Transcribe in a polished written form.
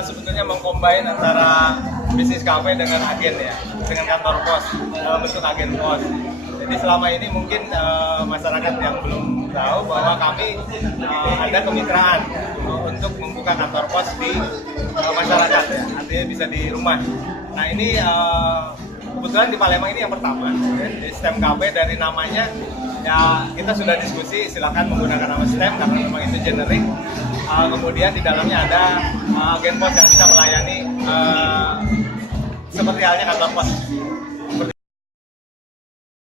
Sebetulnya mengcombine antara bisnis kafe dengan agen ya, dengan kantor pos dalam bentuk agen pos. Jadi selama ini mungkin masyarakat yang belum tahu bahwa kami ada kemitraan untuk membuka kantor pos di masyarakat ya, artinya bisa di rumah. Nah ini kebetulan di Palembang ini yang pertama, di STEM Cafe. Dari namanya ya kita sudah diskusi silakan menggunakan nama STEM karena memang itu generik. Kemudian di dalamnya ada agen pos yang bisa melayani seperti halnya kantor pos.